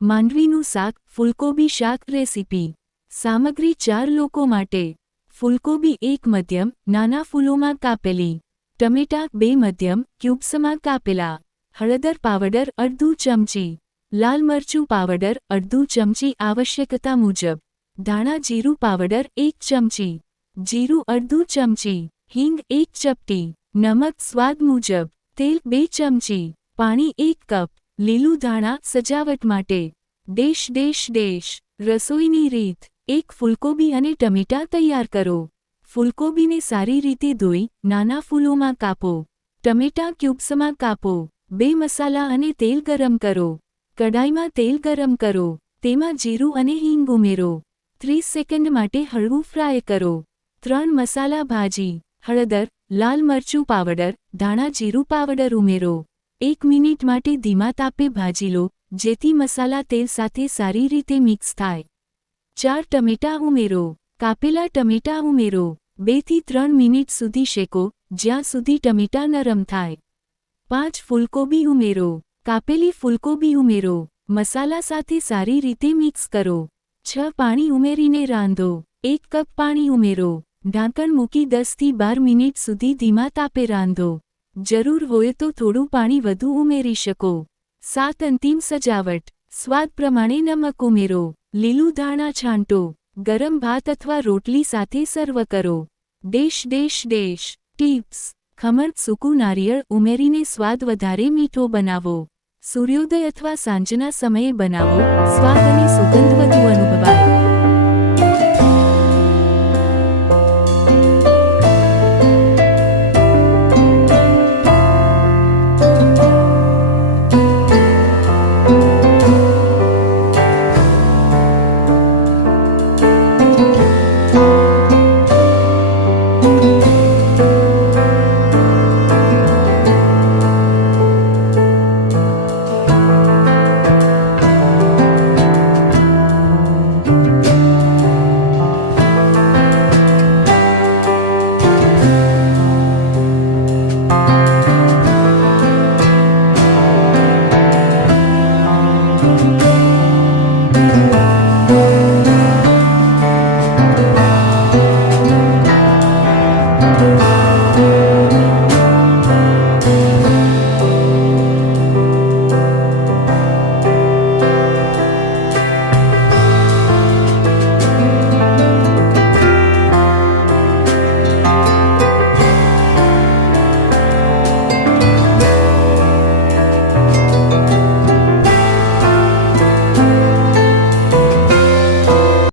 માંડવીનું શાક ફૂલકોબી શાક રેસીપી. સામગ્રી 4 લોકો માટે. ફૂલકોબી 1 મધ્યમ નાના ફૂલોમાં કાપેલી. ટમેટાં 2 મધ્યમ ક્યુબ્સમાં કાપેલા. હળદર પાવડર અડધું ચમચી. લાલ મરચું પાવડર અડધું ચમચી આવશ્યકતા મુજબ. ધાણા જીરું પાવડર 1 ચમચી. જીરું અડધું ચમચી. હિંગ 1 ચપટી. નમક સ્વાદ મુજબ. તેલ 2 ચમચી. પાણી 1 કપ. લીલું ધાણા સજાવટ માટે. રસોઈની રીત. 1 ફૂલકોબી અને ટમેટાં તૈયાર કરો. ફૂલકોબીને સારી રીતે ધોઈ નાના ફૂલોમાં કાપો. ટમેટાં ક્યુબ્સમાં કાપો. 2 મસાલા અને તેલ ગરમ કરો. કડાઈમાં તેલ ગરમ કરો. તેમાં જીરું અને હિંગ ઉમેરો. 30 સેકન્ડ માટે હળવું ફ્રાય કરો. 3 મસાલા ભાજી. હળદર, લાલ મરચું પાવડર, ધાણા જીરું પાવડર ઉમેરો. 1 મિનિટ માટે ધીમા તાપે ભાજી લો, જેથી મસાલા તેલ સાથે સારી રીતે મિક્સ થાય. 4 ટમેટાં ઉમેરો. કાપેલા ટમેટાં ઉમેરો. 2 થી 3 મિનિટ સુધી શેકો, જ્યાં સુધી ટમેટાં નરમ થાય. 5 ફૂલકોબી ઉમેરો. કાપેલી ફૂલકોબી ઉમેરો. મસાલા સાથે સારી રીતે મિક્સ કરો. 6 પાણી ઉમેરીને રાંધો. 1 કપ પાણી ઉમેરો. ઢાંકણ મૂકી 10 થી 12 મિનિટ સુધી ધીમા તાપે રાંધો. જરૂર હોય તો થોડું પાણી વધુ ઉમેરી શકો. 7 અંતિમ સજાવટ. સ્વાદ પ્રમાણે નમક ઉમેરો. લીલું ધાણા છાંટો. ગરમ ભાત અથવા રોટલી સાથે સર્વ કરો. ટિપ્સ. ખમણ સૂકું નારિયેળ ઉમેરીને સ્વાદ વધારે મીઠો બનાવો. સૂર્યોદય અથવા સાંજના સમયે બનાવો, સ્વાદ અને સુગંધ વધુ અનુભવાય.